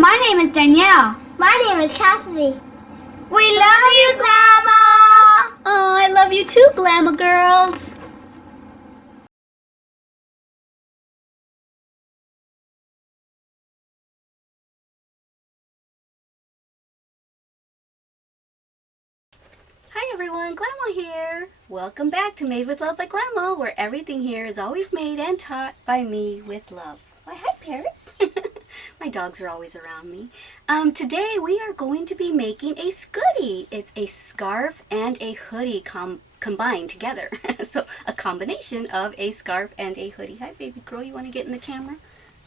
My name is Danielle. My name is Cassidy. We love you, Glama! Oh, I love you too, Glama girls. Hi everyone, Glama here. Welcome back to Made with Love by Glama, where everything here is always made and taught by me with love. Why, hi Paris. My dogs are always around me. Today we are going to be making a Scoodie. It's a scarf and a hoodie combined together. So a combination of a scarf and a hoodie. Hi baby girl, you want to get in the camera?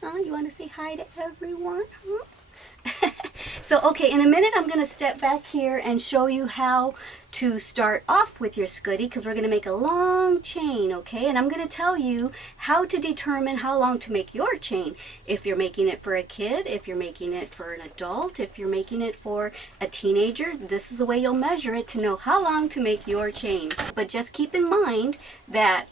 You want to say hi to everyone? Huh? So, okay, in a minute I'm going to step back here and show you how to start off with your Scoodie, because we're going to make a long chain, okay? And I'm going to tell you how to determine how long to make your chain. If you're making it for a kid, if you're making it for an adult, if you're making it for a teenager, this is the way you'll measure it to know how long to make your chain. But just keep in mind that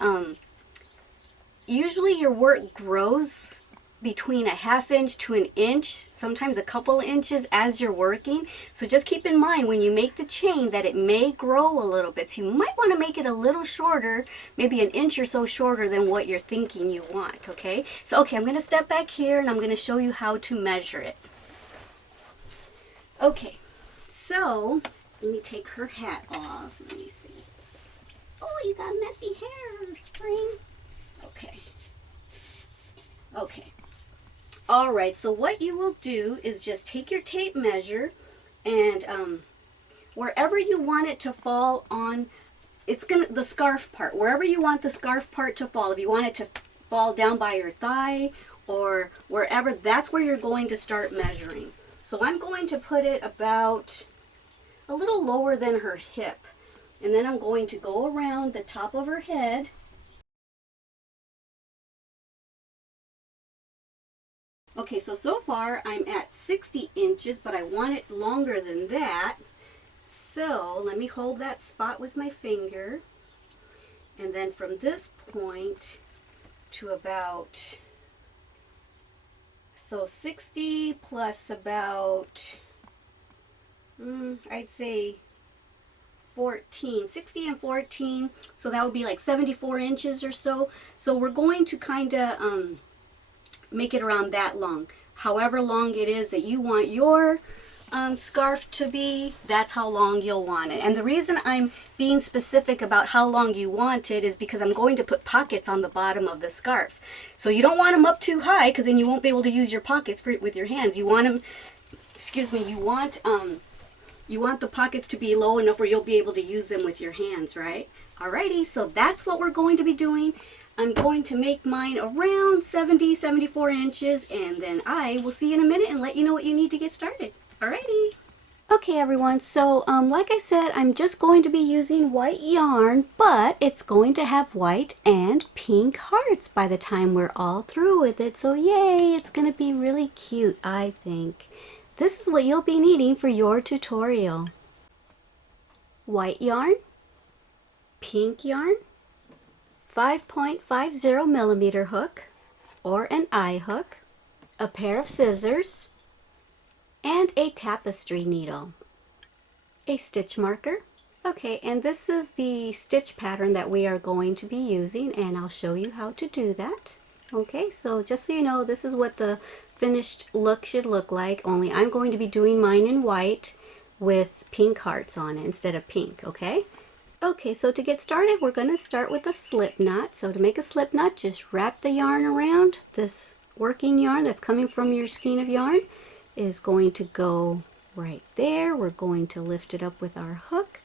usually your work grows between a ½ inch to an inch, sometimes a couple inches as you're working. So just keep in mind when you make the chain that it may grow a little bit. So you might want to make it a little shorter, maybe an inch or so shorter than what you're thinking you want, okay? So, okay, I'm going to step back here and I'm going to show you how to measure it. Okay, so let me take her hat off. Let me see. Oh, you got messy hair, Spring. Okay. Okay. All right, so what you will do is just take your tape measure and wherever you want it to fall on, the scarf part, wherever you want the scarf part to fall, if you want it to fall down by your thigh or wherever, that's where you're going to start measuring. So I'm going to put it about a little lower than her hip, and then I'm going to go around the top of her head. Okay, so far I'm at 60 inches, but I want it longer than that. So let me hold that spot with my finger. And then from this point to about, so 60 plus about, I'd say 14, 60 and 14. So that would be like 74 inches or so. So we're going to kind of, make it around that long. However long it is that you want your scarf to be, that's how long you'll want it. And the reason I'm being specific about how long you want it is because I'm going to put pockets on the bottom of the scarf. So you don't want them up too high, because then you won't be able to use your pockets with your hands. You want them, excuse me, you want the pockets to be low enough where you'll be able to use them with your hands, right? Alrighty, so that's what we're going to be doing. I'm going to make mine around 70, 74 inches, and then I will see you in a minute and let you know what you need to get started. Alrighty. Okay everyone, so like I said, I'm just going to be using white yarn, but it's going to have white and pink hearts by the time we're all through with it. So yay, it's going to be really cute, I think. This is what you'll be needing for your tutorial. White yarn, pink yarn, 5.50 millimeter hook or an eye hook, a pair of scissors, and a tapestry needle, a stitch marker. Okay, and this is the stitch pattern that we are going to be using, and I'll show you how to do that. Okay, so just so you know, this is what the finished look should look like, only I'm going to be doing mine in white with pink hearts on it instead of pink, okay? Okay, so to get started, we're going to start with a slip knot. So to make a slip knot, just wrap the yarn around. This working yarn that's coming from your skein of yarn is going to go right there. We're going to lift it up with our hook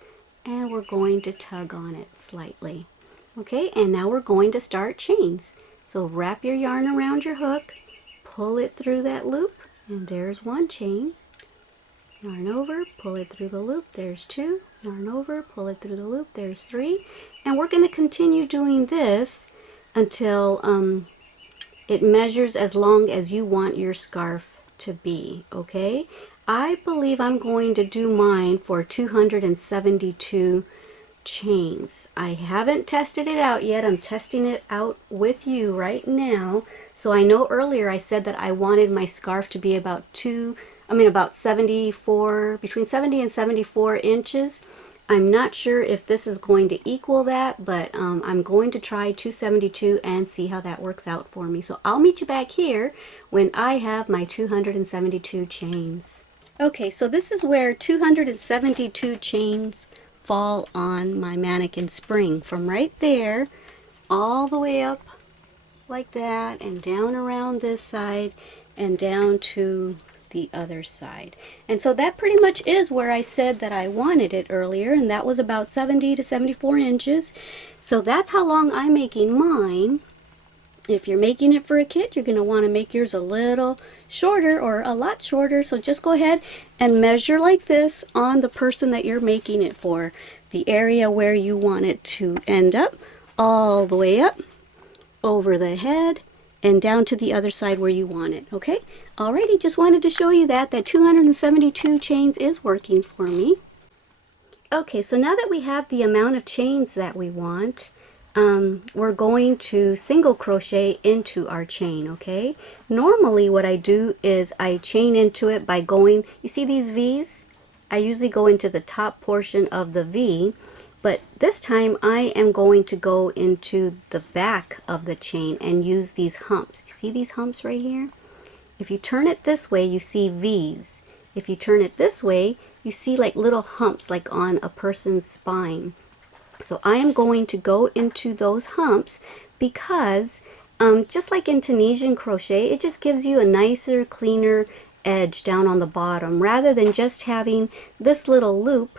and we're going to tug on it slightly. Okay, and now we're going to start chains. So wrap your yarn around your hook, pull it through that loop, and there's one chain. Yarn over, pull it through the loop, there's 2. Yarn over, pull it through the loop, there's 3. And we're going to continue doing this until it measures as long as you want your scarf to be, okay? I believe I'm going to do mine for 272 chains. I haven't tested it out yet. I'm testing it out with you right now. So I know earlier I said that I wanted my scarf to be about about 74, between 70 and 74 inches. I'm not sure if this is going to equal that, but I'm going to try 272 and see how that works out for me. So I'll meet you back here when I have my 272 chains. Okay, so this is where 272 chains fall on my mannequin spring. From right there all the way up like that and down around this side and down to the other side. And so that pretty much is where I said that I wanted it earlier, and that was about 70 to 74 inches. So that's how long I'm making mine. If you're making it for a kid, you're going to want to make yours a little shorter or a lot shorter. So just go ahead and measure like this on the person that you're making it for. The area where you want it to end up, all the way up, over the head, and down to the other side where you want it. Okay? Alrighty, just wanted to show you that 272 chains is working for me. Okay, so now that we have the amount of chains that we want, we're going to single crochet into our chain. Okay, normally what I do is I chain into it by going, you see these V's? I usually go into the top portion of the V, but this time I am going to go into the back of the chain and use these humps. You see these humps right here? If you turn it this way, you see V's. If you turn it this way, you see like little humps like on a person's spine. So I am going to go into those humps because just like in Tunisian crochet, it just gives you a nicer, cleaner edge down on the bottom rather than just having this little loop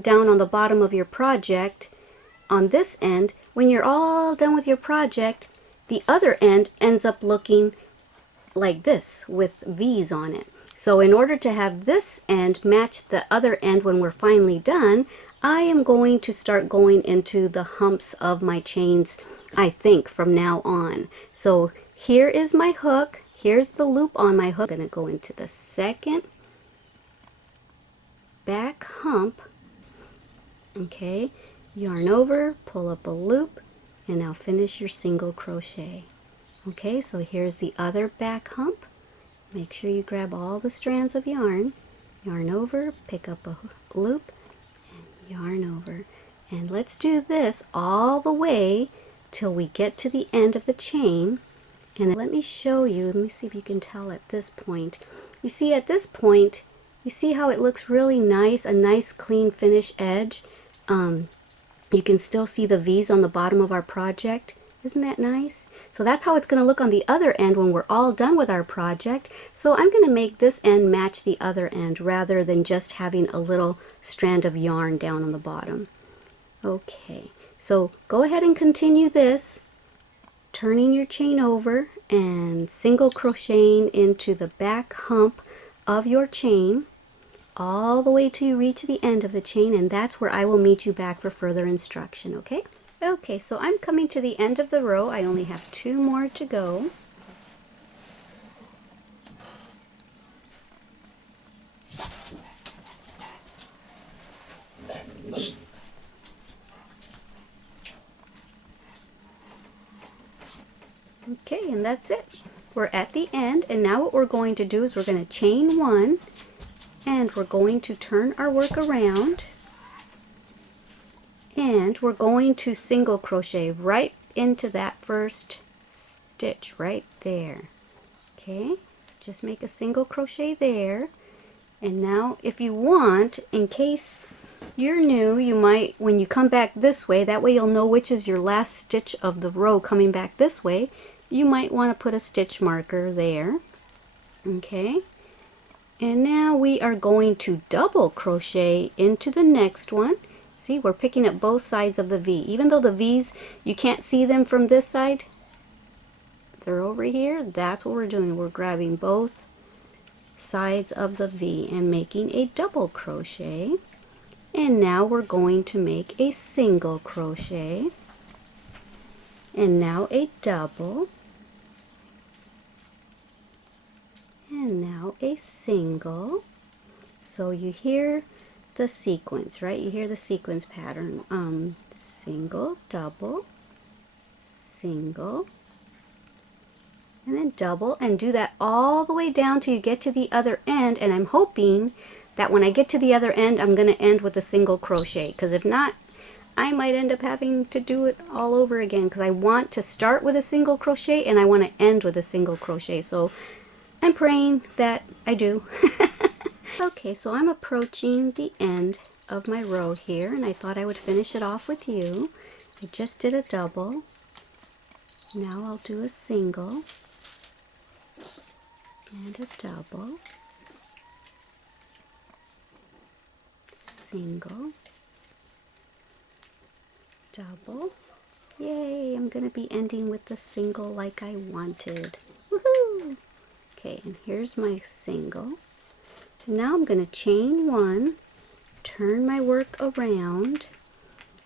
down on the bottom of your project on this end. When you're all done with your project, the other end ends up looking like this with V's on it. So in order to have this end match the other end when we're finally done, I am going to start going into the humps of my chains, I think, from now on. So here is my hook. Here's the loop on my hook. I'm going to go into the second back hump. Okay, yarn over, pull up a loop, and now finish your single crochet. Okay, so here's the other back hump. Make sure you grab all the strands of yarn, yarn over, pick up a loop, and yarn over. And let's do this all the way till we get to the end of the chain. And let me show you, let me see if you can tell at this point. You see at this point, you see how it looks really nice, a nice clean finish edge. You can still see the V's on the bottom of our project. Isn't that nice? So that's how it's going to look on the other end when we're all done with our project. So I'm going to make this end match the other end rather than just having a little strand of yarn down on the bottom. Okay, so go ahead and continue this, turning your chain over and single crocheting into the back hump of your chain all the way till you reach the end of the chain, and that's where I will meet you back for further instruction. Okay? Okay, so I'm coming to the end of the row. I only have 2 more to go. Okay, and that's it. We're at the end, and now what we're going to do is we're going to chain 1, and we're going to turn our work around. And we're going to single crochet right into that first stitch right there. Okay, so just make a single crochet there. And now if you want, in case you're new, you might, when you come back this way, that way you'll know which is your last stitch of the row coming back this way, you might want to put a stitch marker there. Okay, and now we are going to double crochet into the next one. See, we're picking up both sides of the V. Even though the V's, you can't see them from this side, they're over here. That's what we're doing. We're grabbing both sides of the V and making a double crochet. And now we're going to make a single crochet. And now a double. And now a single. So you hear the sequence, right? You hear the sequence pattern. Single, double, single, and then double, and do that all the way down till you get to the other end. And I'm hoping that when I get to the other end, I'm going to end with a single crochet, because if not, I might end up having to do it all over again, because I want to start with a single crochet and I want to end with a single crochet. So I'm praying that I do. Okay, so I'm approaching the end of my row here, and I thought I would finish it off with you. I just did a double. Now I'll do a single and a double, single, double. Yay, I'm going to be ending with the single like I wanted. Woohoo! Okay, and here's my single. So now I'm going to chain one, turn my work around,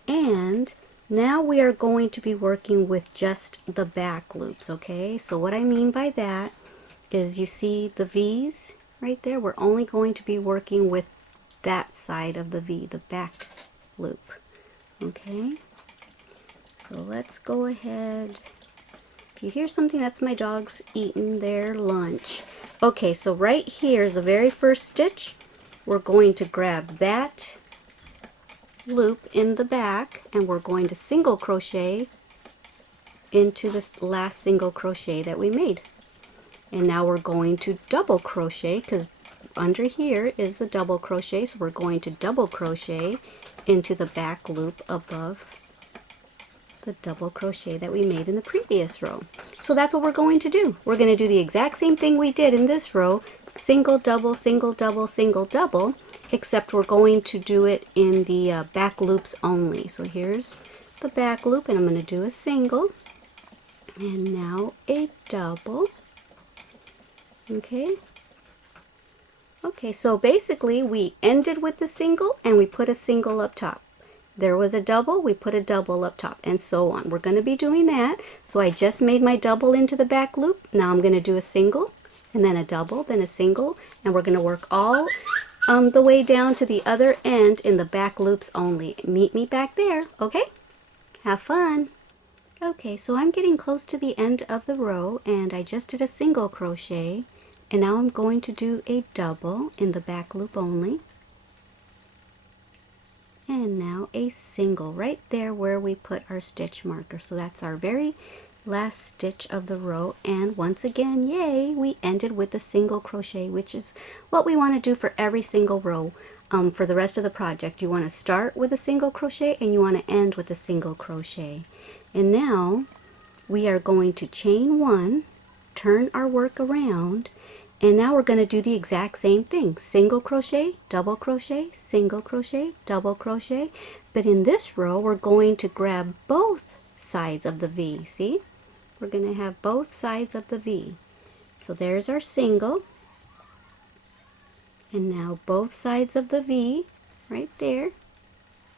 and now we are going to be working with just the back loops, okay? So what I mean by that is, you see the V's right there? We're only going to be working with that side of the V, the back loop, okay? So let's go ahead. If you hear something, that's my dogs eating their lunch. Okay, so right here is the very first stitch. We're going to grab that loop in the back, and we're going to single crochet into the last single crochet that we made. And now we're going to double crochet, because under here is the double crochet, so we're going to double crochet into the back loop above the double crochet that we made in the previous row. So that's what we're going to do. We're going to do the exact same thing we did in this row, single, double, single, double, single, double, except we're going to do it in the back loops only. So here's the back loop, and I'm going to do a single, and now a double. Okay. Okay, so basically we ended with the single and we put a single up top. There was a double, we put a double up top, and so on. We're going to be doing that. So I just made my double into the back loop. Now I'm going to do a single, and then a double, then a single, and we're going to work all the way down to the other end in the back loops only. Meet me back there, okay? Have fun! Okay, so I'm getting close to the end of the row, and I just did a single crochet, and now I'm going to do a double in the back loop only. And now a single right there where we put our stitch marker. So that's our very last stitch of the row, and once again, yay, we ended with a single crochet, which is what we want to do for every single row. For the rest of the project, you want to start with a single crochet and you want to end with a single crochet. And now we are going to chain one, turn our work around, and now we're going to do the exact same thing. Single crochet, double crochet, single crochet, double crochet. But in this row, we're going to grab both sides of the V. See? We're going to have both sides of the V. So there's our single. And now both sides of the V right there.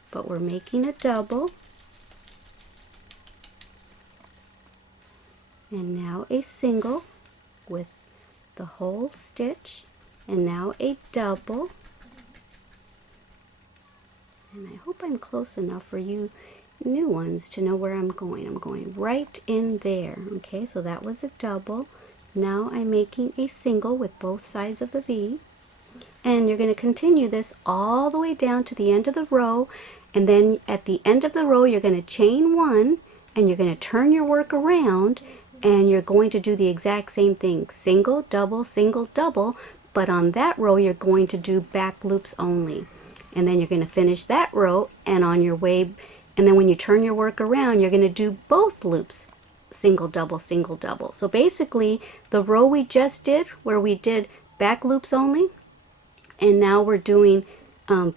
But we're making a double. And now a single with the whole stitch, and now a double. And I hope I'm close enough for you new ones to know where I'm going. I'm going right in there. Okay, so that was a double. Now I'm making a single with both sides of the V, and you're going to continue this all the way down to the end of the row, and then at the end of the row you're going to chain one, and you're going to turn your work around, and you're going to do the exact same thing, single, double, but on that row you're going to do back loops only. And then you're going to finish that row, and on your way, and then when you turn your work around, you're going to do both loops, single, double. So basically, the row we just did, where we did back loops only, and now we're doing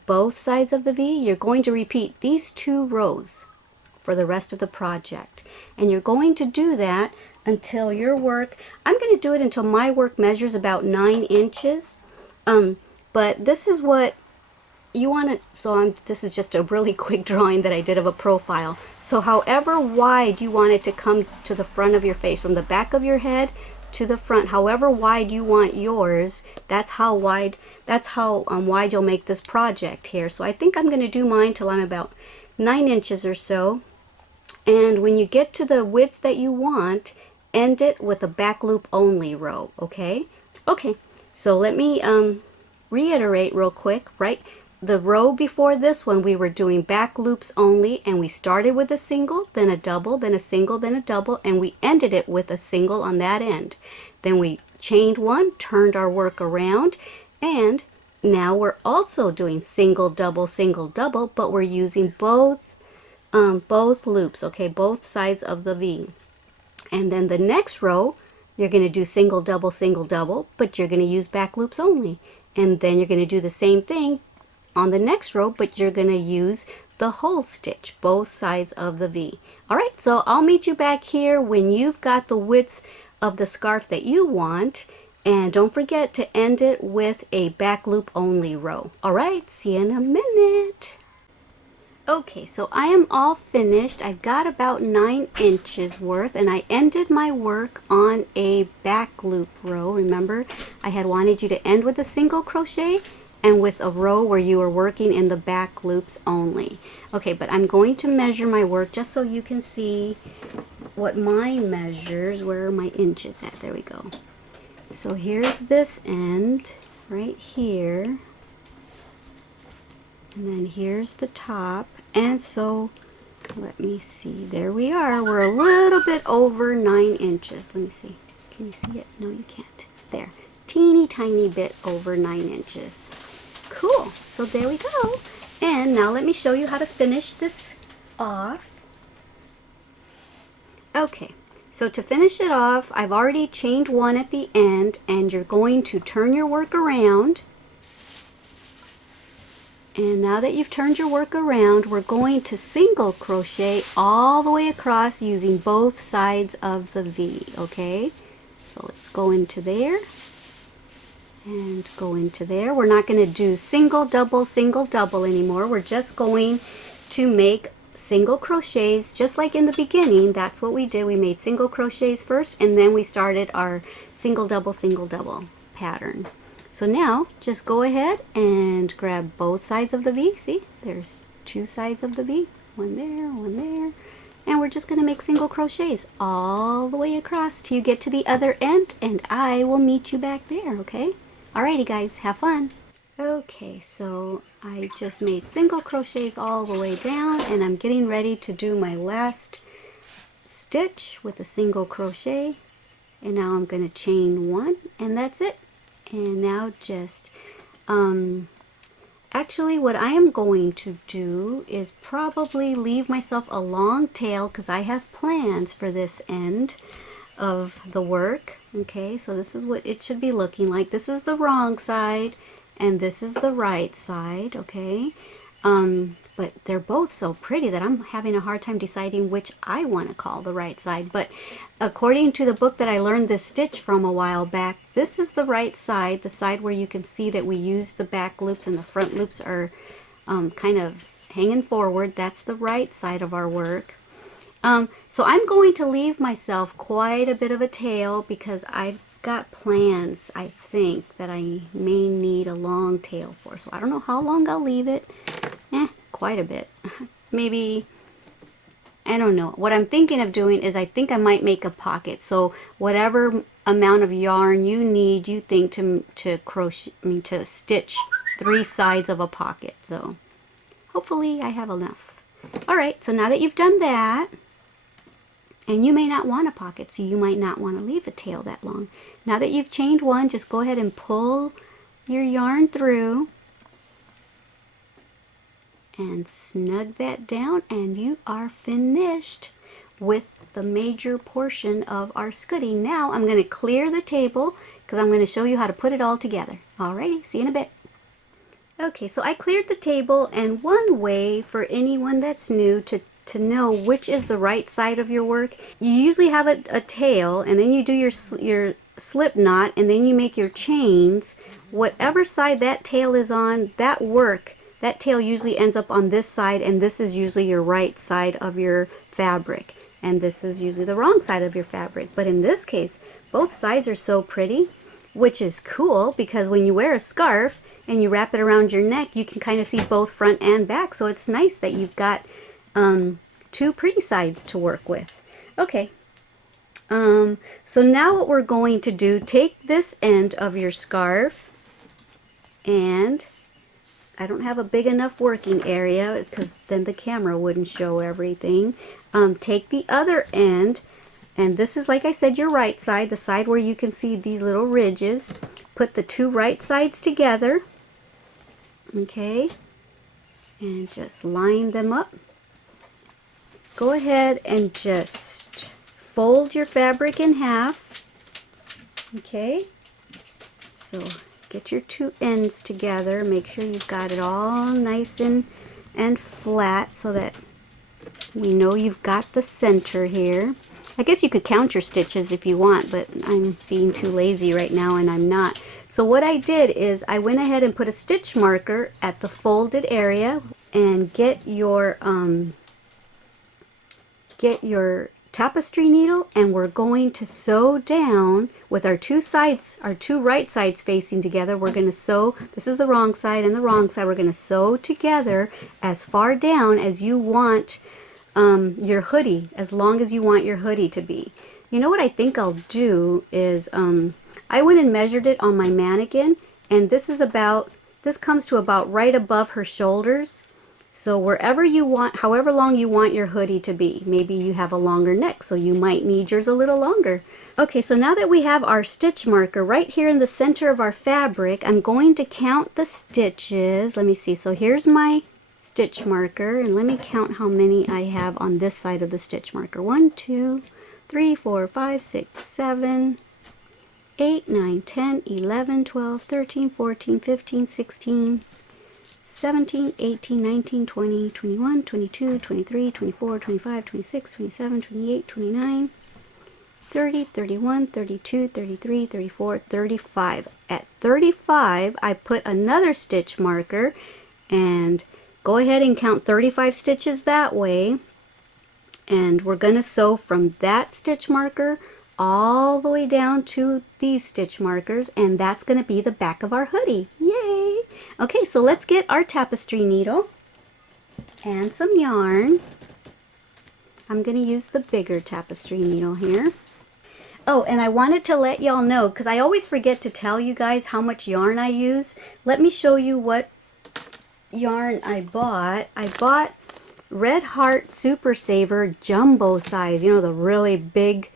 both sides of the V, you're going to repeat these two rows for the rest of the project. And you're going to do that until your work, I'm going to do it until my work measures about 9 inches. But this is what you want to, so this is just a really quick drawing that I did of a profile. So however wide you want it to come to the front of your face, from the back of your head to the front, however wide you want yours, that's how wide you'll make this project here. So I think I'm going to do mine till I'm about 9 inches or so. And when you get to the width that you want, end it with a back loop only row, okay? Okay, so let me reiterate real quick, right? The row before this one, we were doing back loops only, and we started with a single, then a double, then a single, then a double, and we ended it with a single on that end. Then we chained one, turned our work around, and now we're also doing single, double, but we're using both loops, okay, both sides of the V. And then the next row, you're going to do single, double, but you're going to use back loops only. And then you're going to do the same thing on the next row, but you're going to use the whole stitch, both sides of the V. All right, so I'll meet you back here when you've got the width of the scarf that you want. And don't forget to end it with a back loop only row. All right, see you in a minute. Okay, so I am all finished. I've got about 9 inches worth, and I ended my work on a back loop row. Remember, I had wanted you to end with a single crochet and with a row where you were working in the back loops only. Okay, but I'm going to measure my work just so you can see what mine measures. Where are my inches at? There we go. So here's this end right here. And then here's the top. And so, let me see. There we are. We're a little bit over 9 inches. Let me see. Can you see it? No, you can't. There. Teeny tiny bit over 9 inches. Cool. So there we go. And now let me show you how to finish this off. Okay. So to finish it off, I've already chained one at the end, and you're going to turn your work around. And now that you've turned your work around, we're going to single crochet all the way across using both sides of the V, okay? So let's go into there and go into there. We're not going to do single, double anymore. We're just going to make single crochets just like in the beginning. That's what we did. We made single crochets first, and then we started our single, double pattern. So now just go ahead and grab both sides of the V. See, there's 2 sides of the V, one there, and we're just going to make single crochets all the way across till you get to the other end, and I will meet you back there, okay? Alrighty guys, have fun. Okay, so I just made single crochets all the way down, and I'm getting ready to do my last stitch with a single crochet, and now I'm going to chain 1, and that's it. And now just, actually what I am going to do is probably leave myself a long tail because I have plans for this end of the work. Okay, so this is what it should be looking like. This is the wrong side and this is the right side, okay? But they're both so pretty that I'm having a hard time deciding which I want to call the right side. But according to the book that I learned this stitch from a while back, this is the right side, the side where you can see that we use the back loops and the front loops are kind of hanging forward. That's the right side of our work. So I'm going to leave myself quite a bit of a tail because I've got plans, I think, that I may need a long tail for. So I don't know how long I'll leave it. Quite a bit. Maybe, I don't know. What I'm thinking of doing is I think I might make a pocket. So whatever amount of yarn you need, you think to crochet, to stitch 3 sides of a pocket. So hopefully I have enough. Alright, so now that you've done that, and you may not want a pocket, so you might not want to leave a tail that long. Now that you've chained 1, just go ahead and pull your yarn through and snug that down, and you are finished with the major portion of our Scoodie. Now I'm going to clear the table because I'm going to show you how to put it all together. Alrighty, see you in a bit. Okay, so I cleared the table, and one way for anyone that's new to know which is the right side of your work, you usually have a tail, and then you do your slip knot, and then you make your chains. Whatever side that tail is on, that tail usually ends up on this side, and this is usually your right side of your fabric, and this is usually the wrong side of your fabric. But in this case, both sides are so pretty, which is cool because when you wear a scarf and you wrap it around your neck, you can kind of see both front and back. So it's nice that you've got two pretty sides to work with. Okay. So now what we're going to do, take this end of your scarf, and I don't have a big enough working area because then the camera wouldn't show everything. Take the other end, and this is, like I said, your right side, the side where you can see these little ridges. Put the two right sides together, okay, and just line them up. Go ahead and just fold your fabric in half, okay, so get your two ends together. Make sure you've got it all nice and flat so that we know you've got the center here. I guess you could count your stitches if you want, but I'm being too lazy right now and I'm not. So what I did is I went ahead and put a stitch marker at the folded area, and get your tapestry needle, and we're going to sew down with our two sides, our two right sides facing together. We're going to sew, this is the wrong side and the wrong side, we're going to sew together as far down as you want your hoodie, as long as you want your hoodie to be. You know what I think I'll do is, I went and measured it on my mannequin, and this comes to about right above her shoulders. So wherever you want, however long you want your hoodie to be. Maybe you have a longer neck, so you might need yours a little longer. Okay, so now that we have our stitch marker right here in the center of our fabric, I'm going to count the stitches. Let me see. So here's my stitch marker, and let me count how many I have on this side of the stitch marker. 1, 2, 3, 4, 5, 6, 7, 8, 9, 10, 11, 12, 13, 14, 15, 16, 17, 18, 19, 20, 21, 22, 23, 24, 25, 26, 27, 28, 29, 30, 31, 32, 33, 34, 35. At 35, I put another stitch marker, and go ahead and count 35 stitches that way. And we're going to sew from that stitch marker all the way down to these stitch markers, and that's going to be the back of our hoodie. Yay! Okay, so let's get our tapestry needle and some yarn. I'm going to use the bigger tapestry needle here. Oh, and I wanted to let y'all know, because I always forget to tell you guys how much yarn I use. Let me show you what yarn I bought. I bought Red Heart Super Saver Jumbo size. You know, the really big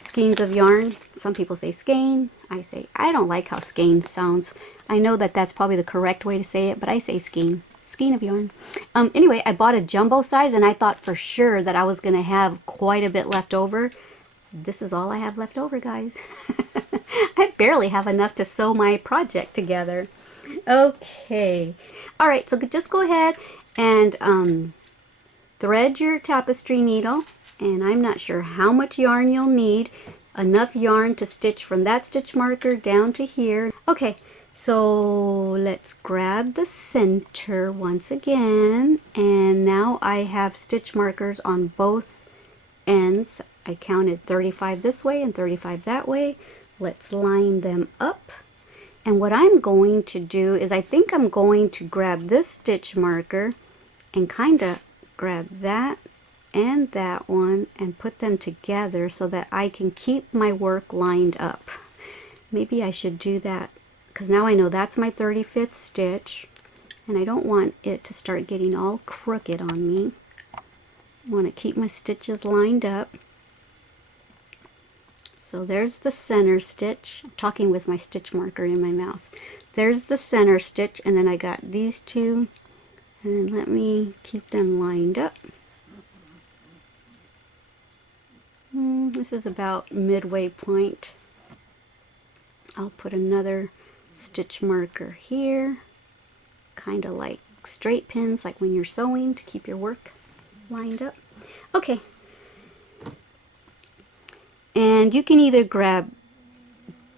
skeins of yarn. Some people say skeins. I don't like how skeins sounds. I know that that's probably the correct way to say it, but I say skein. Skein of yarn. Anyway, I bought a jumbo size, and I thought for sure that I was going to have quite a bit left over. This is all I have left over, guys. I barely have enough to sew my project together. Okay. All right, so just go ahead and thread your tapestry needle, and I'm not sure how much yarn you'll need. Enough yarn to stitch from that stitch marker down to here. Okay, so let's grab the center once again, and now I have stitch markers on both ends. I counted 35 this way and 35 that way. Let's line them up. And what I'm going to do is I think I'm going to grab this stitch marker and kind of grab that and that one and put them together so that I can keep my work lined up. Maybe I should do that because now I know that's my 35th stitch, and I don't want it to start getting all crooked on me. I want to keep my stitches lined up. So there's the center stitch. I'm talking with my stitch marker in my mouth. There's the center stitch, and then I got these two, and let me keep them lined up. This is about midway point. I'll put another stitch marker here, kind of like straight pins, like when you're sewing, to keep your work lined up. Okay. And you can either grab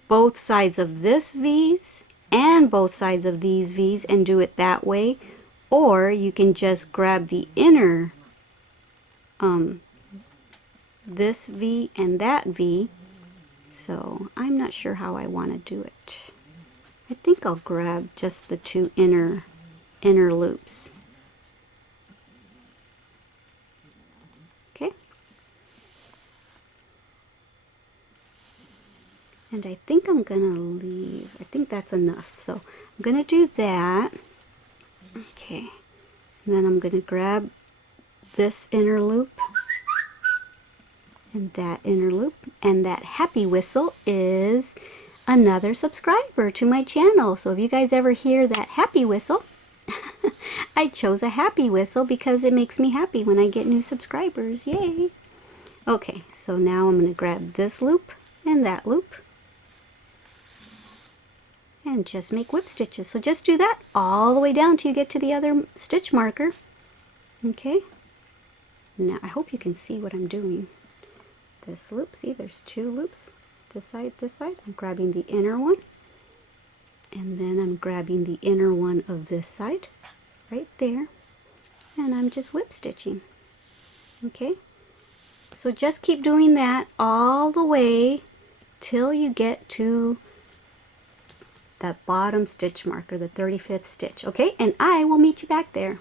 both sides of this V's and both sides of these V's and do it that way, or you can just grab the inner this V and that V, so I'm not sure how I want to do it. I think I'll grab just the two inner loops. Okay. And I think I'm gonna leave, I think that's enough. So I'm gonna do that. Okay. And then I'm gonna grab this inner loop and that inner loop, and that happy whistle is another subscriber to my channel. So if you guys ever hear that happy whistle, I chose a happy whistle because it makes me happy when I get new subscribers. Yay! Okay, so now I'm going to grab this loop and that loop and just make whip stitches. So just do that all the way down till you get to the other stitch marker. Okay, now I hope you can see what I'm doing. This loop, see there's two loops, this side, I'm grabbing the inner one, and then I'm grabbing the inner one of this side, right there, and I'm just whip stitching. Okay, so just keep doing that all the way till you get to that bottom stitch marker, the 35th stitch. Okay, and I will meet you back there.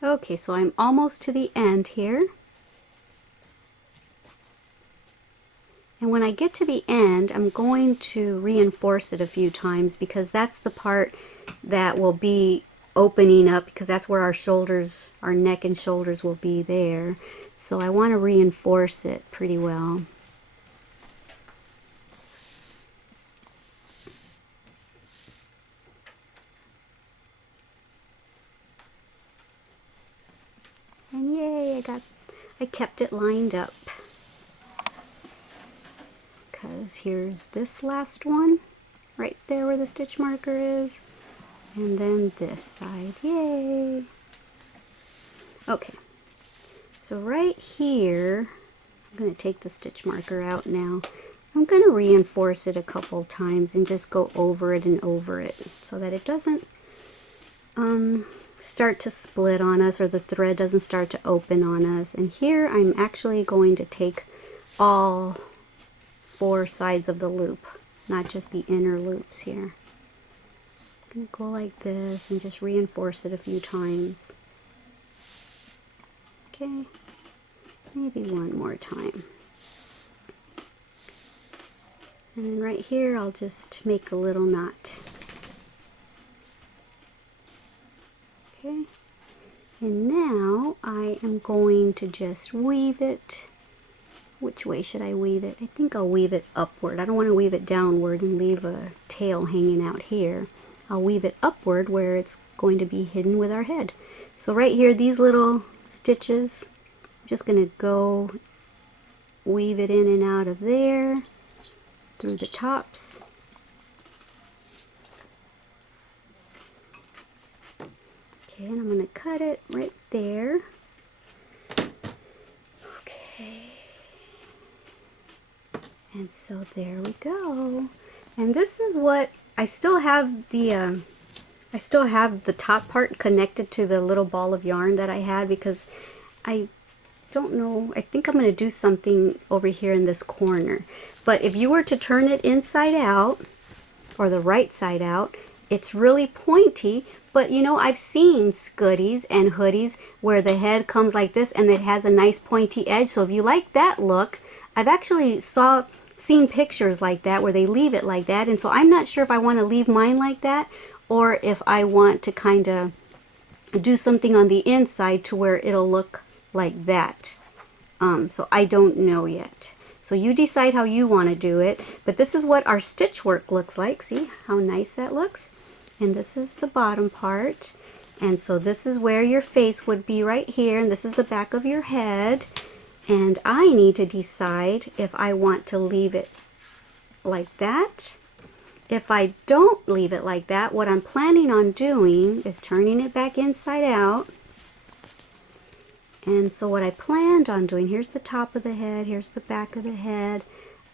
Okay, so I'm almost to the end here. And when I get to the end, I'm going to reinforce it a few times because that's the part that will be opening up, because that's where our shoulders, our neck and shoulders will be there. So I want to reinforce it pretty well. And yay, I kept it lined up. Because here's this last one right there where the stitch marker is, and then this side. Yay! Okay, so right here I'm going to take the stitch marker out now. I'm going to reinforce it a couple times and just go over it and over it so that it doesn't start to split on us, or the thread doesn't start to open on us. And here I'm actually going to take all 4 sides of the loop, not just the inner loops here. I'm going to go like this and just reinforce it a few times. Okay, maybe one more time. And then right here I'll just make a little knot. Okay, and now I am going to just weave it. Which way should I weave it? I think I'll weave it upward. I don't want to weave it downward and leave a tail hanging out here. I'll weave it upward where it's going to be hidden with our head. So right here, these little stitches, I'm just going to go weave it in and out of there, through the tops. Okay, and I'm going to cut it right there. And so there we go. And this is what I still have the top part connected to the little ball of yarn that I had, because I don't know, I think I'm going to do something over here in this corner. But if you were to turn it inside out, or the right side out, it's really pointy. But you know, I've seen Scoodies and hoodies where the head comes like this and it has a nice pointy edge. So if you like that look, I've actually seen pictures like that where they leave it like that. And so I'm not sure if I want to leave mine like that, or if I want to kind of do something on the inside to where it'll look like that. So I don't know yet. So you decide how you want to do it. But this is what our stitch work looks like. See how nice that looks? And this is the bottom part. And so this is where your face would be right here. And this is the back of your head. And I need to decide if I want to leave it like that. If I don't leave it like that, what I'm planning on doing is turning it back inside out. And so what I planned on doing, here's the top of the head, here's the back of the head.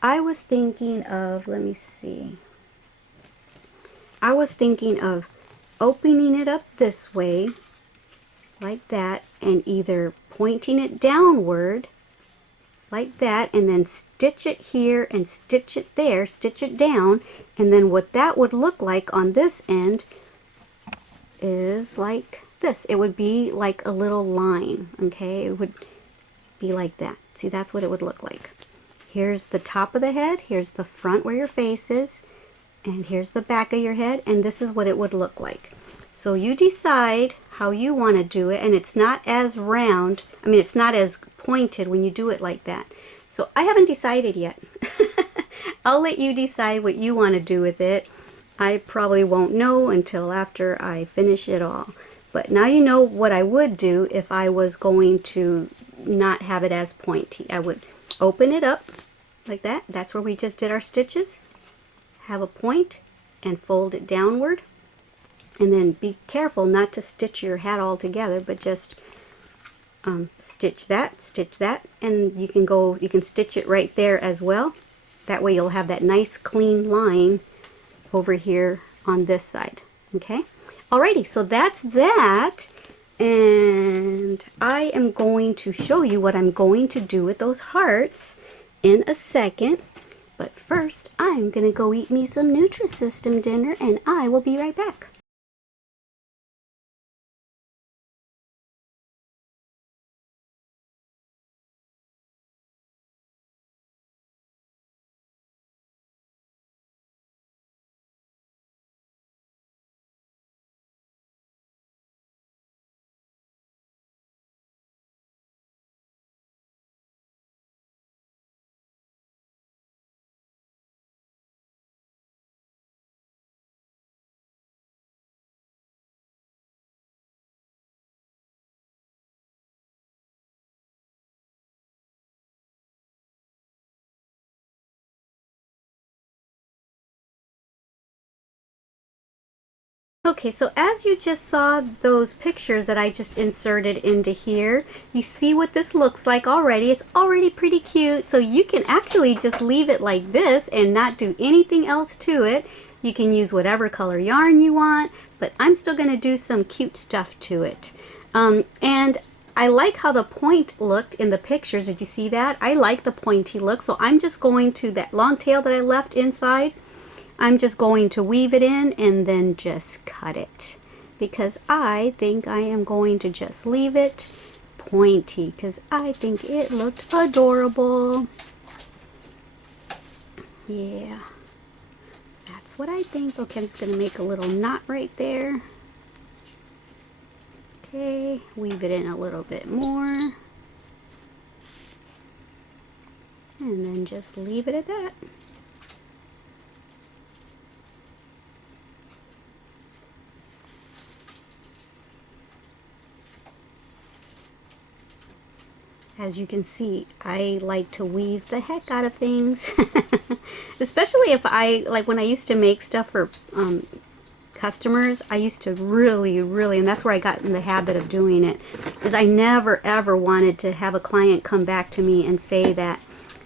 I was thinking of, let me see. I was thinking of opening it up this way, like that, and either pointing it downward like that, and then stitch it here and stitch it there, stitch it down, and then what that would look like on this end is like this. It would be like a little line, okay? It would be like that. See, that's what it would look like. Here's the top of the head, here's the front where your face is, and here's the back of your head, and this is what it would look like. So you decide how you want to do it, and it's not as round, I mean it's not as pointed when you do it like that. So I haven't decided yet. I'll let you decide what you want to do with it. I probably won't know until after I finish it all. But now you know what I would do if I was going to not have it as pointy. I would open it up like that. That's where we just did our stitches. Have a point and fold it downward. And then be careful not to stitch your hat all together, but just stitch that, and you can stitch it right there as well. That way you'll have that nice clean line over here on this side. Okay? Alrighty, so that's that. And I am going to show you what I'm going to do with those hearts in a second. But first, I'm going to go eat me some Nutrisystem dinner, and I will be right back. Okay, so as you just saw those pictures that I just inserted into here, you see what this looks like already. It's already pretty cute, so you can actually just leave it like this and not do anything else to it. You can use whatever color yarn you want, but I'm still going to do some cute stuff to it. And I like how the point looked in the pictures. Did you see that? I like the pointy look, so I'm just going to, that long tail that I left inside, I'm just going to weave it in and then just cut it, because I think I am going to just leave it pointy because I think it looked adorable. Yeah, that's what I think. Okay, I'm just going to make a little knot right there. Okay, weave it in a little bit more. And then just leave it at that. As you can see, I like to weave the heck out of things. Especially if like when I used to make stuff for customers, I used to really, and that's where I got in the habit of doing it, is I never ever wanted to have a client come back to me and say that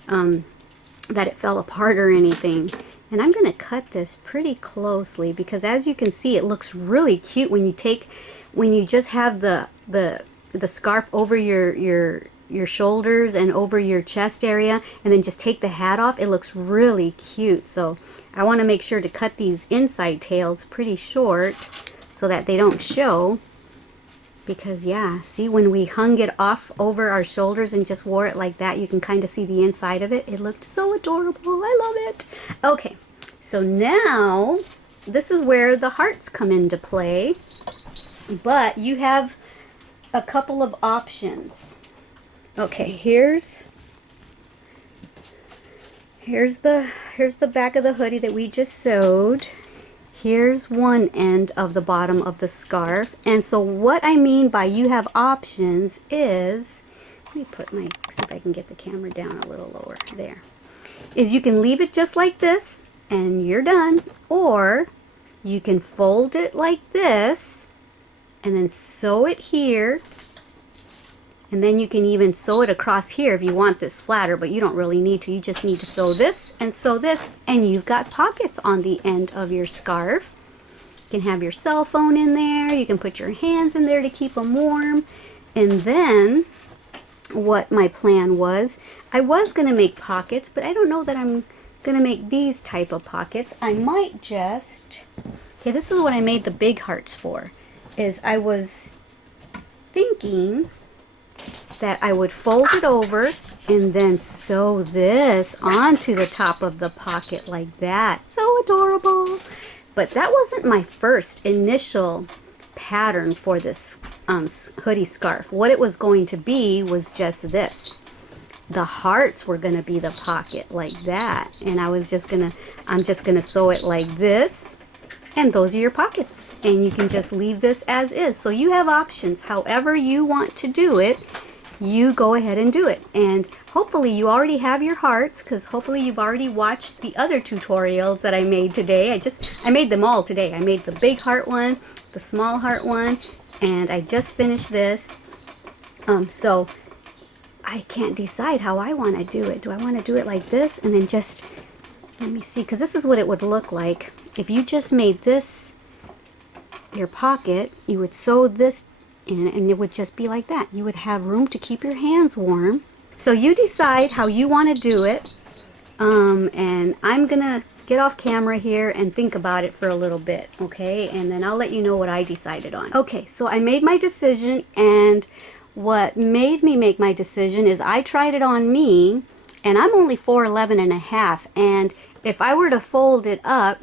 that it fell apart or anything. And I'm going to cut this pretty closely because as you can see, it looks really cute when you just have the scarf over your shoulders and over your chest area, and then just take the hat off. It looks really cute. So I want to make sure to cut these inside tails pretty short so that they don't show, because yeah, see, when we hung it off over our shoulders and just wore it like that, you can kind of see the inside of it. It looked so adorable. I love it. Okay, so now this is where the hearts come into play, but you have a couple of options. Okay, here's the back of the hoodie that we just sewed. Here's one end of the bottom of the scarf. And so what I mean by you have options is, let me put see if I can get the camera down a little lower. There. Is you can leave it just like this and you're done, or you can fold it like this and then sew it here. And then you can even sew it across here if you want this flatter, but you don't really need to. You just need to sew this, and you've got pockets on the end of your scarf. You can have your cell phone in there. You can put your hands in there to keep them warm. And then what my plan was. I was going to make pockets, but I don't know that I'm going to make these type of pockets. I might just... Okay, this is what I made the big hearts for. Is I was thinking that I would fold it over and then sew this onto the top of the pocket like that. So adorable. But that wasn't my first initial pattern for this hoodie scarf. What it was going to be was just this. The hearts were going to be the pocket like that. And I'm just going to sew it like this. And those are your pockets. And you can just leave this as is. So you have options. However you want to do it, you go ahead and do it. And hopefully you already have your hearts, because hopefully you've already watched the other tutorials that I made today. I made them all today. I made the big heart one, the small heart one, and I just finished this. So I can't decide how I want to do it. Do I want to do it like this and then just, let me see, because this is what it would look like. If you just made this your pocket, you would sew this in and it would just be like that. You would have room to keep your hands warm. So you decide how you want to do it. And I'm going to get off camera here and think about it for a little bit, okay? And then I'll let you know what I decided on. Okay, so I made my decision, and what made me make my decision is I tried it on me, and I'm only 4'11" and a half, and if I were to fold it up,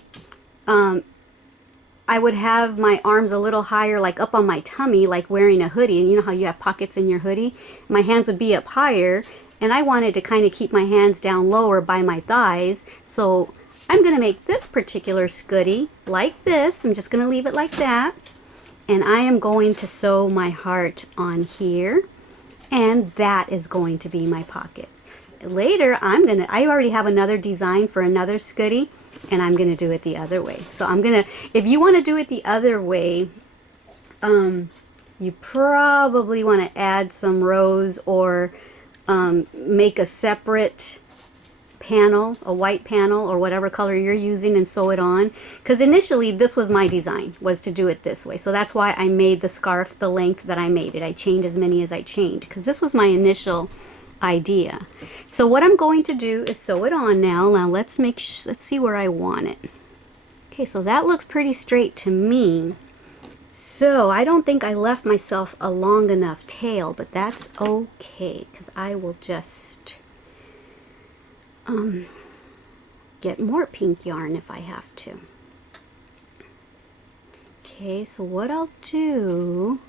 I would have my arms a little higher, like up on my tummy, like wearing a hoodie. And you know how you have pockets in your hoodie? My hands would be up higher, and I wanted to kind of keep my hands down lower by my thighs. So I'm going to make this particular Scoodie like this. I'm just going to leave it like that. And I am going to sew my heart on here. And that is going to be my pocket. Later, I already have another design for another Scoodie, and I'm going to do it the other way. So I'm going to, if you want to do it the other way, you probably want to add some rows or make a separate panel, a white panel or whatever color you're using, and sew it on. Because initially this was my design, was to do it this way. So that's why I made the scarf the length that I made it. I chained as many as I chained, because this was my initial idea. So what I'm going to do is sew it on now. Now let's see where I want it. Okay, so that looks pretty straight to me. So I don't think I left myself a long enough tail, but that's okay, because I will just get more pink yarn if I have to. Okay, so what I'll do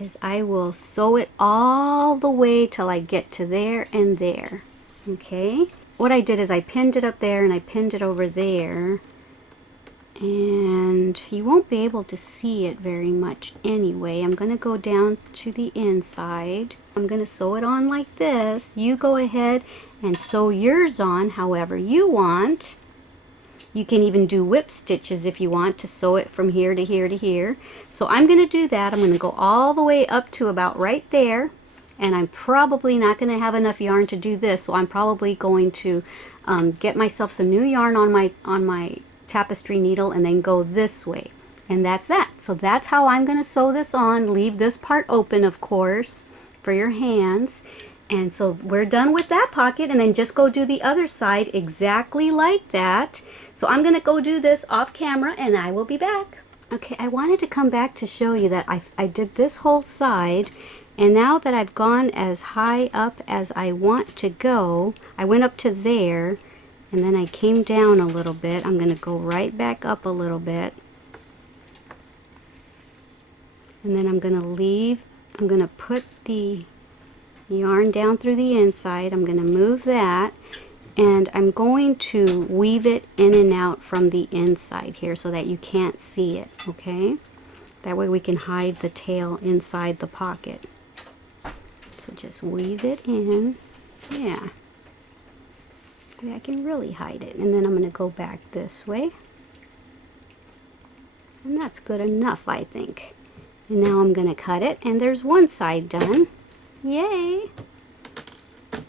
is I will sew it all the way till I get to there and there. Okay, what I did is I pinned it up there and I pinned it over there, and you won't be able to see it very much anyway. I'm going to go down to the inside. I'm going to sew it on like this. You go ahead and sew yours on however you want. You can even do whip stitches if you want to sew it from here to here to here. So I'm going to do that. I'm going to go all the way up to about right there. And I'm probably not going to have enough yarn to do this. So I'm probably going to get myself some new yarn on my tapestry needle and then go this way. And that's that. So that's how I'm going to sew this on. Leave this part open, of course, for your hands. And so we're done with that pocket, and then just go do the other side exactly like that. So I'm going to go do this off camera and I will be back. Okay, I wanted to come back to show you that I did this whole side, and now that I've gone as high up as I want to go, I went up to there and then I came down a little bit. I'm going to go right back up a little bit. And then I'm going to put the yarn down through the inside. I'm going to move that, and I'm going to weave it in and out from the inside here so that you can't see it, okay? That way we can hide the tail inside the pocket. So just weave it in. Yeah. I can really hide it. And then I'm going to go back this way. And that's good enough, I think. And now I'm going to cut it, and there's one side done. Yay!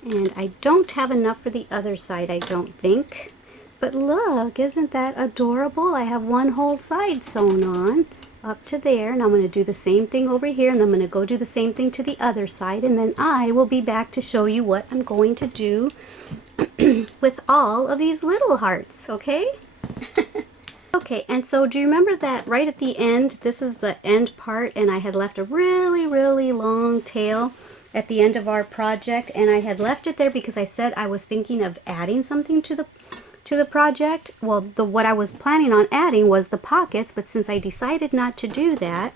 And I don't have enough for the other side, I don't think. But look, isn't that adorable? I have one whole side sewn on. up to there, and I'm going to do the same thing over here, and I'm going to go do the same thing to the other side, and then I will be back to show you what I'm going to do with all of these little hearts, okay? Okay, and so do you remember that right at the end, this is the end part, and I had left a really, really long tail at the end of our project, and I had left it there because I said I was thinking of adding something to the project. Well, what I was planning on adding was the pockets, but since I decided not to do that,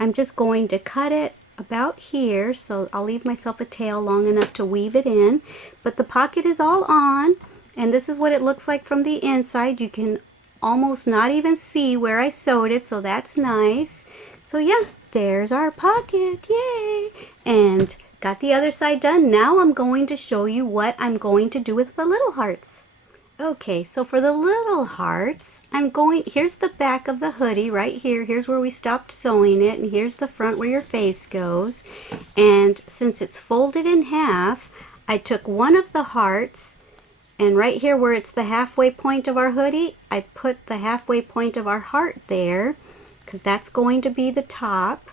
I'm just going to cut it about here, so I'll leave myself a tail long enough to weave it in. But the pocket is all on, and this is what it looks like from the inside. You can almost not even see where I sewed it, so that's nice. So yeah, there's our pocket, yay! And got the other side done. Now I'm going to show you what I'm going to do with the little hearts. Okay, so for the little hearts, here's the back of the hoodie right here. Here's where we stopped sewing it, and here's the front where your face goes. And since it's folded in half, I took one of the hearts, and right here where it's the halfway point of our hoodie, I put the halfway point of our heart there, because that's going to be the top.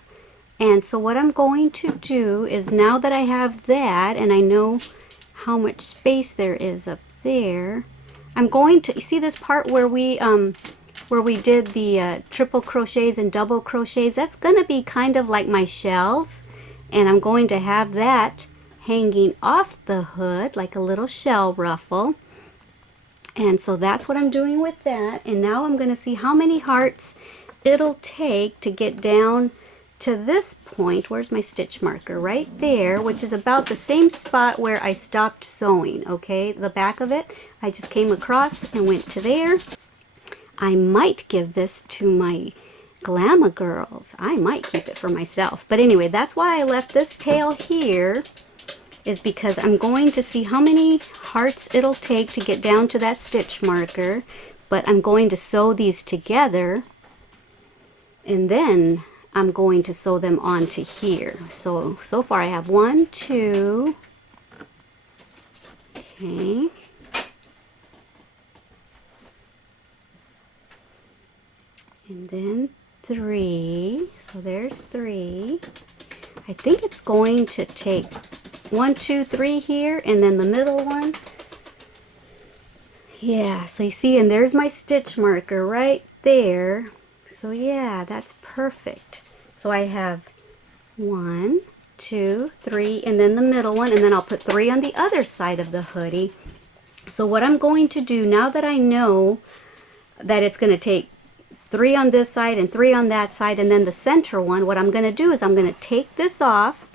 And so what I'm going to do is, now that I have that, and I know how much space there is up there, I'm going to, you see this part where we did the triple crochets and double crochets? That's going to be kind of like my shells, and I'm going to have that hanging off the hood like a little shell ruffle. And so that's what I'm doing with that. And now I'm going to see how many hearts it'll take to get down to this point. Where's my stitch marker? Right there, which is about the same spot where I stopped sewing, okay? The back of it, I just came across and went to there. I might give this to my Glama girls. I might keep it for myself. But anyway, that's why I left this tail here, is because I'm going to see how many hearts it'll take to get down to that stitch marker. But I'm going to sew these together, and then I'm going to sew them onto here. So far I have 1, 2, okay, and then 3, so there's 3. I think it's going to take 1, 2, 3 here, and then the middle one. Yeah, so you see, and there's my stitch marker right there. So yeah, that's perfect. So I have 1, 2, 3, and then the middle one, and then I'll put 3 on the other side of the hoodie. So what I'm going to do, now that I know that it's going to take 3 on this side and 3 on that side, and then the center one, what I'm going to do is I'm going to take this off,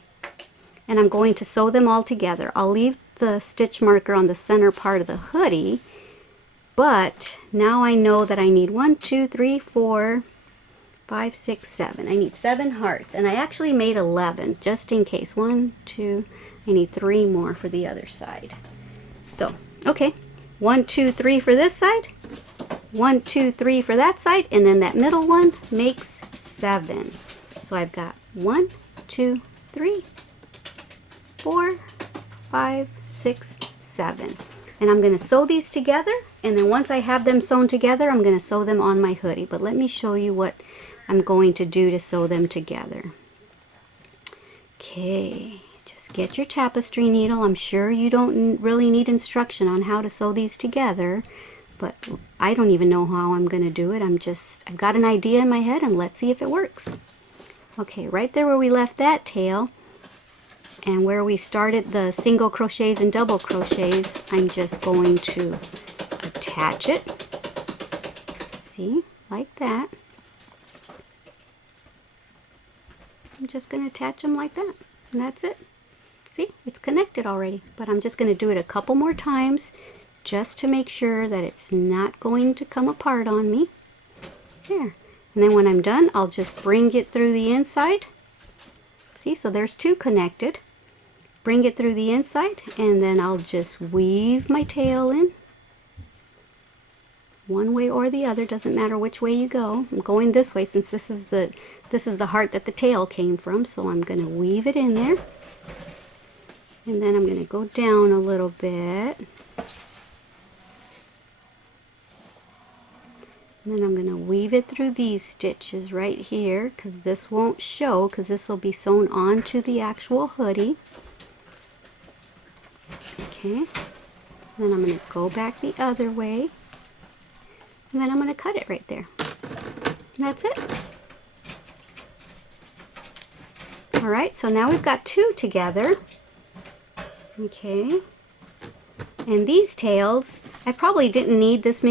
and I'm going to sew them all together. I'll leave the stitch marker on the center part of the hoodie, but now I know that I need 1, 2, 3, 4, 5, 6, 7. I need 7 hearts, and I actually made 11 just in case. 1, 2, I need 3 more for the other side. So, okay, 1, 2, 3 for this side, 1, 2, 3 for that side, and then that middle one makes 7. So I've got 1, 2, 3, 4, 5, 6, 7. And I'm going to sew these together, and then once I have them sewn together, I'm going to sew them on my hoodie. But let me show you what I'm going to do to sew them together. Okay, just get your tapestry needle. I'm sure you don't really need instruction on how to sew these together, but I don't even know how I'm going to do it. I've got an idea in my head, and let's see if it works. Okay, right there where we left that tail, and where we started the single crochets and double crochets, I'm just going to attach it. See, like that. I'm just going to attach them like that, and that's it. See, it's connected already, but I'm just going to do it a couple more times just to make sure that it's not going to come apart on me. There. And then when I'm done, I'll just bring it through the inside. See, so there's 2 connected. Bring it through the inside, and then I'll just weave my tail in. One way or the other, doesn't matter which way you go. I'm going this way since this is the heart that the tail came from, so I'm going to weave it in there. And then I'm going to go down a little bit. And then I'm going to weave it through these stitches right here, because this won't show, because this will be sewn onto the actual hoodie. Okay, then I'm going to go back the other way, and then I'm going to cut it right there. And that's it. Alright, so now we've got two together. Okay, and these tails, I probably didn't need this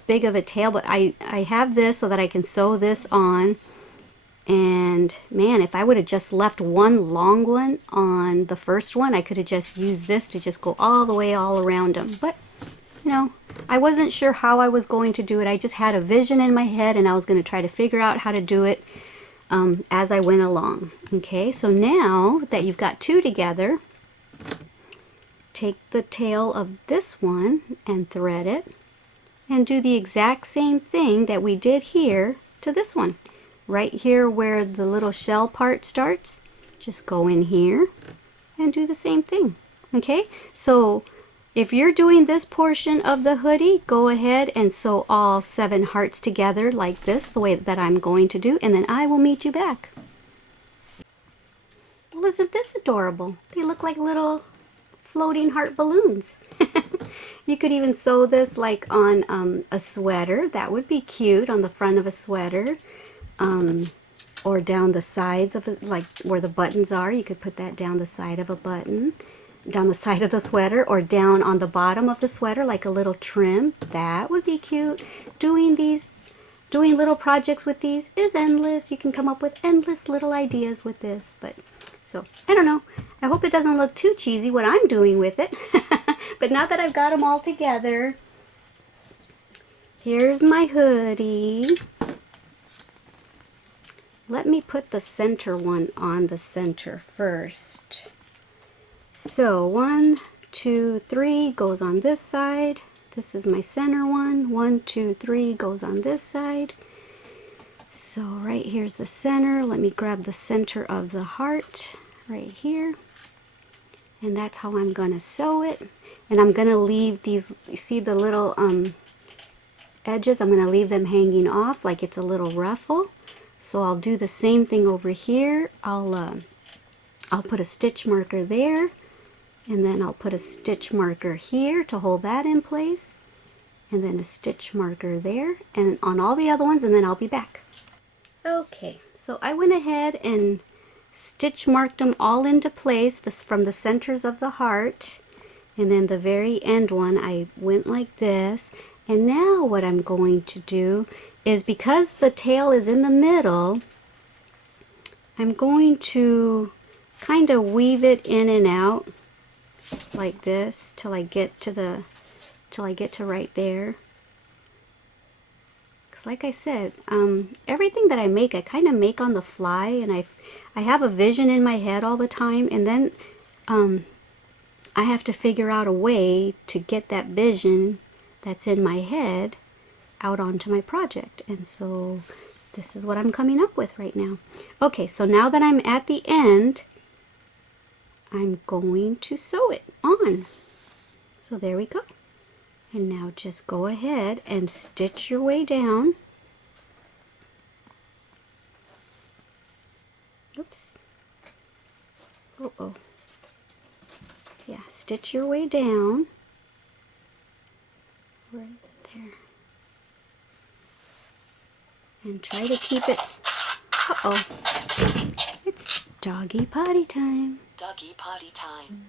big of a tail, but I have this so that I can sew this on. And man, if I would have just left one long one on the first one, I could have just used this to just go all the way all around them. But you know, I wasn't sure how I was going to do it. I just had a vision in my head, and I was going to try to figure out how to do it as I went along. Okay, so now that you've got two together, take the tail of this one and thread it, and do the exact same thing that we did here to this one. Right here where the little shell part starts, just go in here and do the same thing. Okay, so if you're doing this portion of the hoodie, go ahead and sew all 7 hearts together like this, the way that I'm going to do, and then I will meet you back. Well, isn't this adorable? They look like little floating heart balloons. You could even sew this like on a sweater. That would be cute, on the front of a sweater. Or down the sides of it, like where the buttons are. You could put that down the side of a button, down the side of the sweater, or down on the bottom of the sweater like a little trim. That would be cute. Doing little projects with these is endless. You can come up with endless little ideas with this. But so I don't know, I hope it doesn't look too cheesy what I'm doing with it. But now that I've got them all together, here's my hoodie. Let me put the center one on the center first. So 1, 2, 3 goes on this side. This is my center one. 1, 2, 3 goes on this side. So right here's the center. Let me grab the center of the heart right here. And that's how I'm going to sew it. And I'm going to leave these, you see the little edges? I'm going to leave them hanging off like it's a little ruffle. So I'll do the same thing over here. I'll put a stitch marker there, and then I'll put a stitch marker here to hold that in place, and then a stitch marker there, and on all the other ones, and then I'll be back. Okay, so I went ahead and stitch marked them all into place from the centers of the heart, and then the very end one I went like this. And now what I'm going to do is, because the tail is in the middle, I'm going to kind of weave it in and out like this till I get to right there. Because like I said, everything that I make, I kind of make on the fly, and I have a vision in my head all the time, and then I have to figure out a way to get that vision that's in my head out onto my project. And so this is what I'm coming up with right now. Okay, so now that I'm at the end, I'm going to sew it on. So there we go. And now just go ahead and stitch your way down. Oops. Uh-oh. Yeah, stitch your way down. Right there. And try to keep it. Uh-oh. It's doggy potty time. Doggy potty time.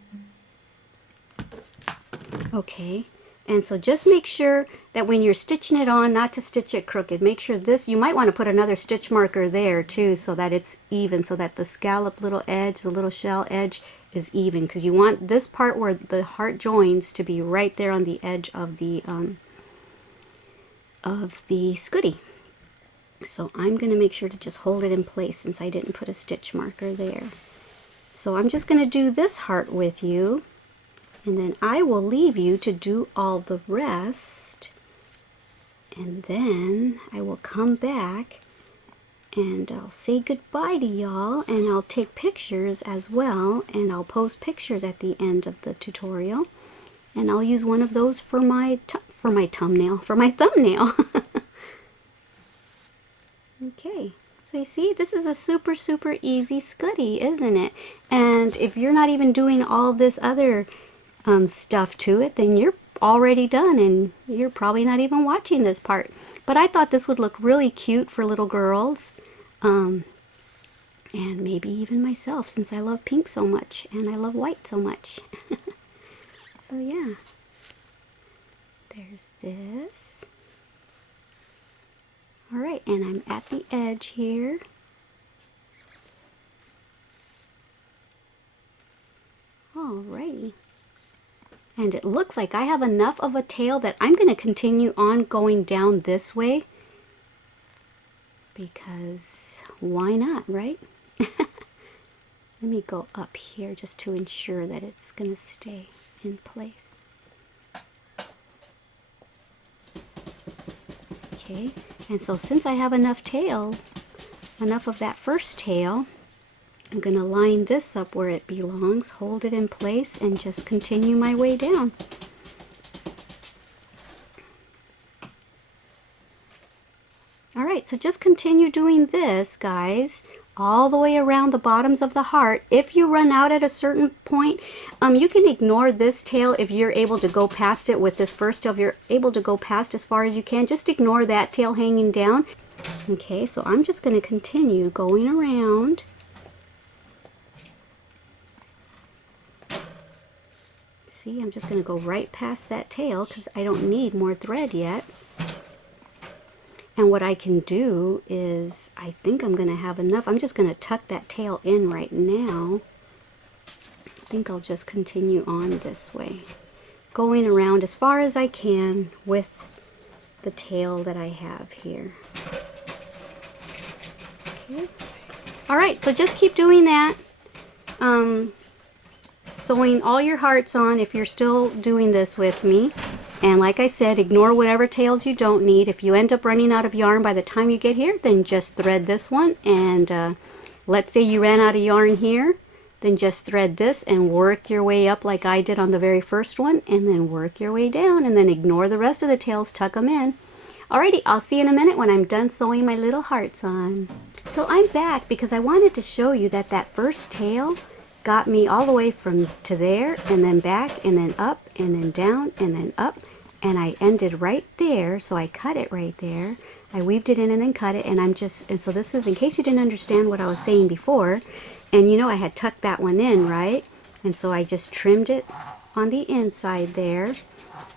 Okay. And so just make sure that when you're stitching it on, not to stitch it crooked. Make sure this, you might want to put another stitch marker there too, so that it's even, so that the scallop little edge, the little shell edge is even, because you want this part where the heart joins to be right there on the edge of the Scoodie. So I'm going to make sure to just hold it in place since I didn't put a stitch marker there. So I'm just going to do this heart with you, and then I will leave you to do all the rest, and then I will come back and I'll say goodbye to y'all, and I'll take pictures as well, and I'll post pictures at the end of the tutorial, and I'll use one of those for my thumbnail. Okay, so you see, this is a super, super easy Scoodie, isn't it? And if you're not even doing all this other stuff to it, then you're already done and you're probably not even watching this part. But I thought this would look really cute for little girls. And maybe even myself, since I love pink so much and I love white so much. So yeah, there's this. Alright, and I'm at the edge here. Alrighty. And it looks like I have enough of a tail that I'm going to continue on going down this way. Because why not, right? Let me go up here just to ensure that it's going to stay in place. Okay, and so since I have enough tail, enough of that first tail, I'm going to line this up where it belongs, hold it in place, and just continue my way down. Alright, so just continue doing this, guys, all the way around the bottoms of the heart. If you run out at a certain point, you can ignore this tail if you're able to go past it with this first tail. If you're able to go past as far as you can, just ignore that tail hanging down. Okay, so I'm just going to continue going around. See, I'm just going to go right past that tail because I don't need more thread yet. And what I can do is, I think I'm going to have enough. I'm just going to tuck that tail in right now. I think I'll just continue on this way, going around as far as I can with the tail that I have here. Okay. Alright, so just keep doing that. Sewing all your hearts on if you're still doing this with me. And like I said, ignore whatever tails you don't need. If you end up running out of yarn by the time you get here, then just thread this one. And let's say you ran out of yarn here, then just thread this and work your way up like I did on the very first one, and then work your way down, and then ignore the rest of the tails, tuck them in. Alrighty, I'll see you in a minute when I'm done sewing my little hearts on. So I'm back because I wanted to show you that that first tail got me all the way from to there, and then back, and then up, and then down, and then up, and I ended right there. So I cut it right there, I weaved it in and then cut it, and so this is in case you didn't understand what I was saying before. And you know, I had tucked that one in, right? And so I just trimmed it on the inside there.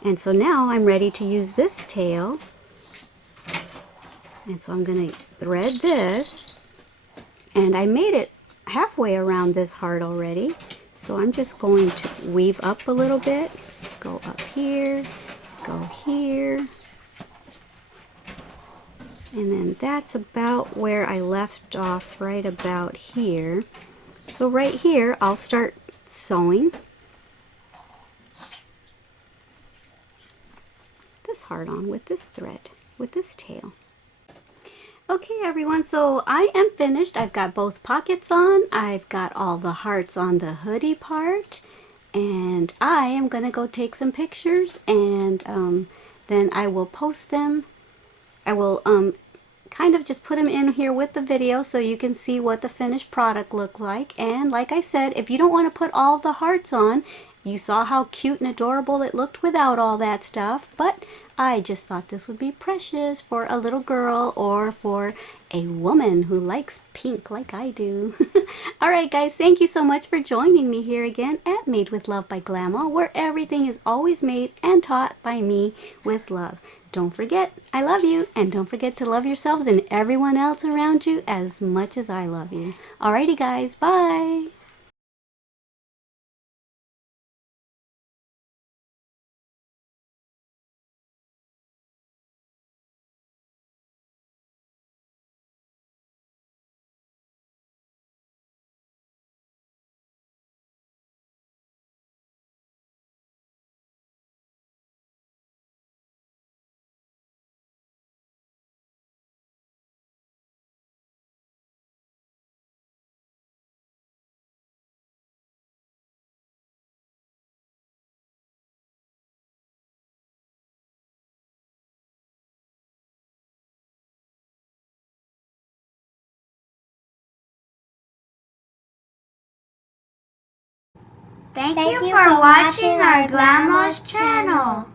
And so now I'm ready to use this tail, and so I'm going to thread this, and I made it halfway around this heart already. So I'm just going to weave up a little bit, go up here, go here, and then that's about where I left off, right about here. So right here I'll start sewing this heart on with this thread, with this tail. Okay everyone, so I am finished. I've got both pockets on, I've got all the hearts on the hoodie part, and I am gonna go take some pictures, and then I will post them. I will kind of just put them in here with the video so you can see what the finished product looked like. And like I said, if you don't want to put all the hearts on, you saw how cute and adorable it looked without all that stuff, but I just thought this would be precious for a little girl or for a woman who likes pink like I do. Alright guys, thank you so much for joining me here again at Made with Love by Glama, where everything is always made and taught by me with love. Don't forget, I love you, and don't forget to love yourselves and everyone else around you as much as I love you. Alrighty guys, bye! Thank you for watching our Glama's channel.